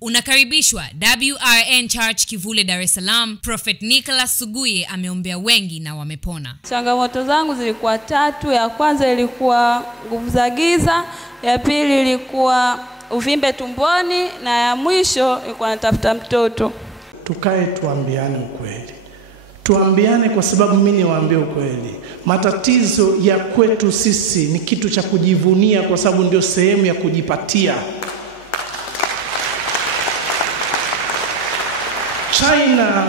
Unakaribishwa WRN Church Kivule, Dar es Salaam. Prophet Nicholas Suguye ameombea wengi na wamepona. Changamoto zangu zilikuwa 3. Ya kwanza ilikuwa nguvu za giza, ya pili ilikuwa uvimbe tumboni, na ya mwisho ilikuwa natafuta mtoto. Tukae tuambiane ukweli. Tuambiane kwa sababu mimi niwaambie ukweli. Matatizo ya kwetu sisi ni kitu cha kujivunia kwa sababu ndio sehemu ya kujipatia. China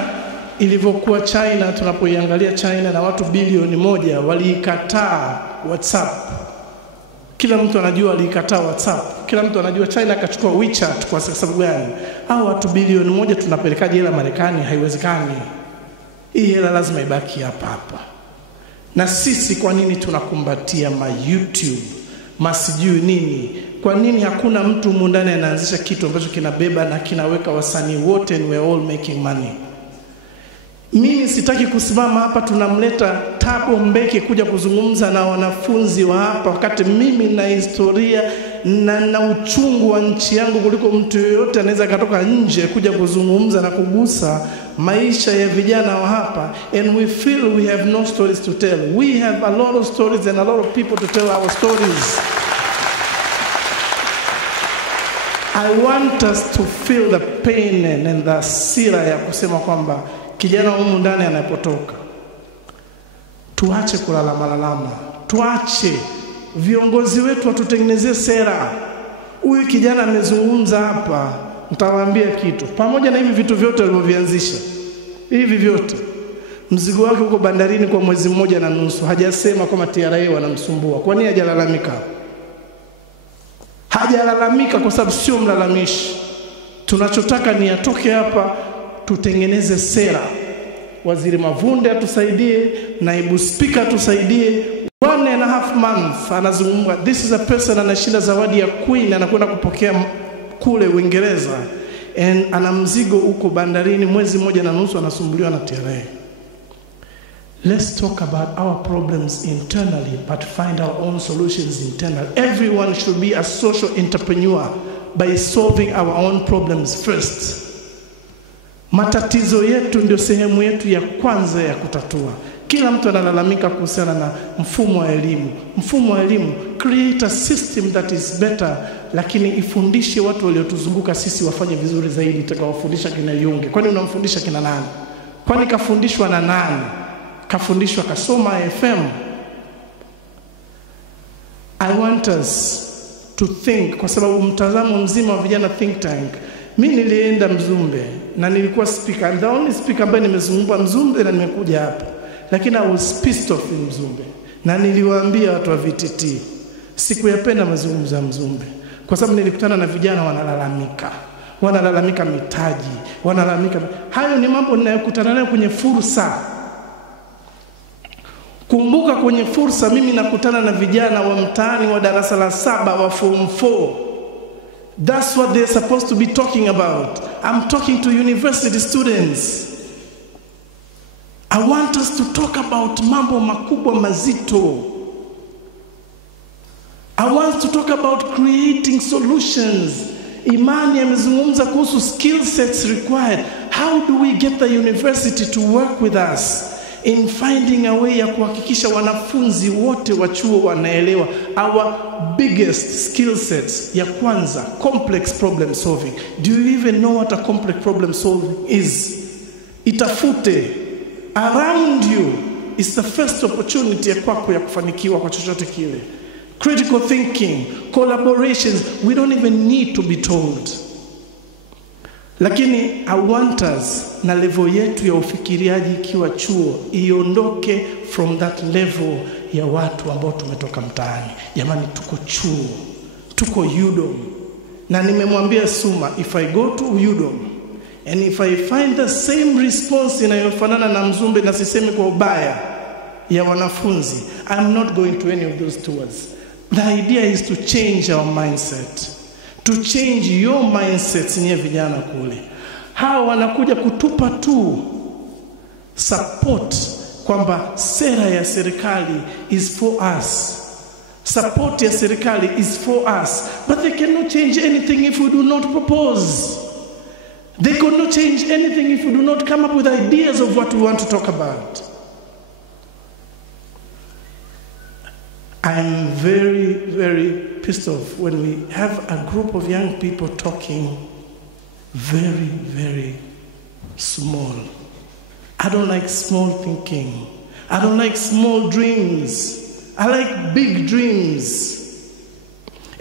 ilivyokuwa China, tunapoiangalia China na watu bilioni 1 waliikataa WhatsApp. Kila mtu anajua waliikataa WhatsApp. Kila mtu anajua China akachukua WeChat kwa sababu gani? Hao watu bilioni 1 tunapelekaje hela Marekani? Haiwezekani. Hii hela lazima ibaki hapa hapa. Na sisi kwa nini tunakumbatia YouTube, masijui nini? Kwa nini hakuna mtu mundani anaanzisha kitu ambacho kinabeba na kinaweka wasanii wote and we're all making money? Mimi sitaki kusimama hapa tunamleta Thabo Mbeki kuja kuzungumza na wanafunzi wa hapa wakati mimi na historia na uchungu wa nchi yangu kuliko mtu yoyote anaweza katoka nje kuja kuzungumza na kugusa maisha ya vijana wa hapa. And we feel we have no stories to tell. We have a lot of stories and a lot of people to tell our stories. I want us to feel the pain and the sira ya kusema kwamba kijana humu ndani anapotoka. Tuache kulala malalama. Tuache viongozi wetu watutengenezee sera. Huyu kijana amezungumza hapa, nitawaambia kitu. Pamoja na hivi vitu vyote alivyovianzisha, hivi vyote, mzigo wake uko bandarini kwa mwezi 1.5. Hajasema kama TRA wanamsumbua. Kwa nini hajalalamika? Hajalalamika kwa sababu sio mlalamishi. Tunachotaka ni atoke hapa, tutengeneze sera. Waziri Mavunde atusaidie, naibu speaker atusaidie. 1.5 months anazungumza. This is a person anashinda zawadi ya Queen, anakwenda kupokea kule Uingereza, and ana mzigo uko bandarini mwezi 1.5 anasumbuliwa na TRA. Let's talk about our problems internally, but find our own solutions internally. Everyone should be a social entrepreneur by solving our own problems first. Matatizo yetu ndio sehemu yetu ya kwanza ya kutatua. Kila mtu analalamika kuhusiana na mfumo wa elimu. Mfumo wa elimu, create a system that is better, lakini ifundishe watu waliotuzunguka sisi wafanye vizuri zaidi. Itakawafundisha kina Yunge. Kwani unamfundisha kina nani? Kwani kafundishwa na nani? Kafundishwa kasoma FM. I want us to think, kwa sababu mtazamo mzima wa vijana think tank. Mimi nilienda Mzumbe na nilikuwa speaker, the only speaker ambaye nimezungumza Mzumbe na nimekuja hapa. Lakini I was pissed off in Mzumbe. Na niliwaambia watu wa VTT, sikuyapenda mazungumzo ya Mzumbe kwa sababu nilikutana na vijana wanalalamika. Wanalalamika mitaji, wanalalamika. Hayo ni mambo ninayokutana nayo kwenye fursa. Kumbuka kwenye fursa mimi nakutana na vijana wa mtaani wa darasa la 7 wa form 4. That's what they're supposed to be talking about. I'm talking to university students. I want us to talk about mambo makubwa mazito. I want to talk about creating solutions. Imani amezungumza kuhusu skill sets required. How do we get the university to work with us in finding a way ya kuhakikisha wanafunzi wote wa chuo wanaelewa our biggest skill sets? Ya kwanza, complex problem solving. Do you even know what a complex problem solving is? Itafute. Around you is the first opportunity ya kwako ya kufanikiwa kwa chochote kile. Critical thinking, collaborations, we don't even need to be told. Lakini I want us na level yetu ya ufikiriaji ikiwa chuo iondoke from that level ya watu ambao tumetoka mtaani. Jamani, tuko chuo, tuko UDOM. Na nimemwambia Suma, if I go to UDOM and if I find the same response inayofanana na Mzumbe, na sisemi kwa ubaya, ya wanafunzi, I'm not going to any of those tours. The idea is to change our mindset. To change your mindset nye vijana kule. Hawa wanakuja kutupa tu support kwamba sera ya serikali is for us. Support ya serikali is for us. But they cannot change anything if we do not propose. They could not change anything if we do not come up with ideas of what we want to talk about. I'm very, very pissed off when we have a group of young people talking very, very small. I don't like small thinking. I don't like small dreams. I like big dreams.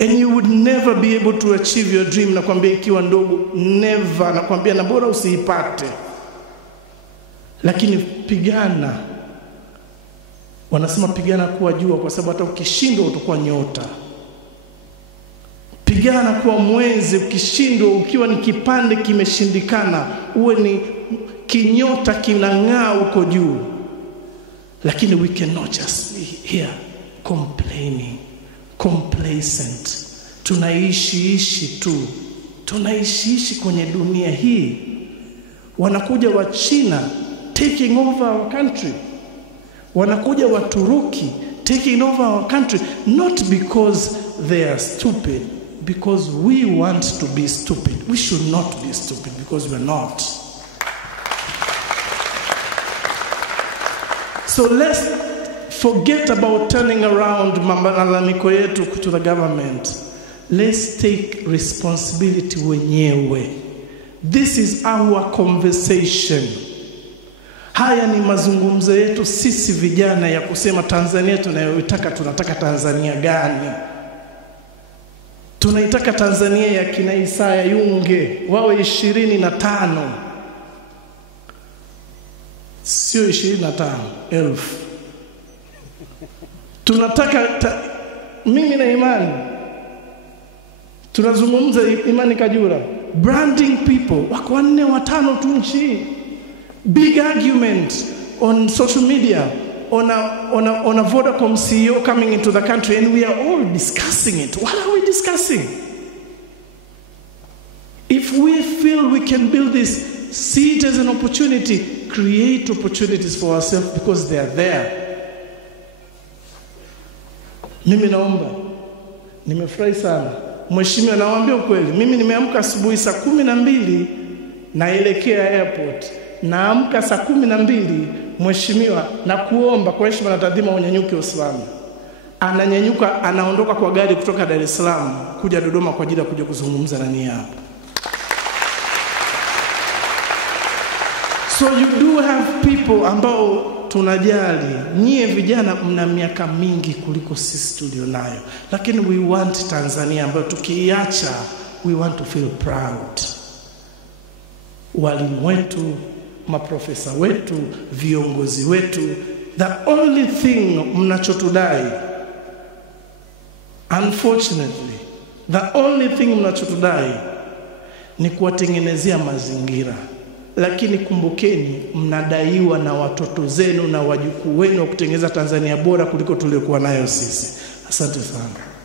And you would never be able to achieve your dream. Nakwambia ikiwa ndogo, never. Nakwambia na bora usiipate. Lakini pigana. Wanasema pigana kuwa jua kwa sababu hata ukishindwa utakuwa nyota. Pigana kuwa mwezi, ukishindwa ukiwa ni kipande kimeshindikana, uwe ni kinyota kinang'aa uko juu. Lakini we cannot just be here complaining, complacent. Tunaishi tu. Tunaishi kwenye dunia hii. Wanakuja wa China taking over our country. Wanakuja wa Turuki taking over our country, not because they are stupid, because we want to be stupid. We should not be stupid because we're not. So let's forget about turning around malalamiko yetu to the government. Let's take responsibility wenyewe. This is our conversation. Haya ni mazungumzo yetu sisi vijana ya kusema Tanzania tunayotaka, tunataka Tanzania gani? Tunaitaka Tanzania ya kina Isaya Yunge wawe 25. Sio 25,000. Tunataka mimi na Imani. Tunazungumza Imani Kajura. Branding people. Wako 4 5 tu nchi. Big argument on social media on a Vodacom CEO coming into the country, and we are all discussing it. What are we discussing? If we feel we can build this, see it as an opportunity, create opportunities for ourselves because they are there. Mimi naomba, nimefurahi sana. Mheshimiwa, nawaambia ukweli, mimi nimeamka asubuhi saa 12 naelekea airport. Naamka saa 12, mheshimiwa, na kuomba kwa heshima na taadhima unyanyuke usimame. Ananyanyuka, anaondoka kwa gari kutoka Dar es Salaam kuja Dodoma kwa ajili ya kuja kuzungumza na nyinyi hapa. So you do have people ambao tunajali. Nyie vijana mna miaka mingi kuliko sisi tulionayo. Lakini we want Tanzania ambayo tukiacha, we want to feel proud. Walimu wetu, maprofesa wetu, viongozi wetu, the only thing mnachotudai, unfortunately, the only thing mnachotudai ni kuwatengenezea mazingira. Lakini kumbukeni, mnadaiwa na watoto zenu na wajukuu wenu kutengeneza Tanzania bora kuliko tuliokuwa nayo sisi. Asante sana.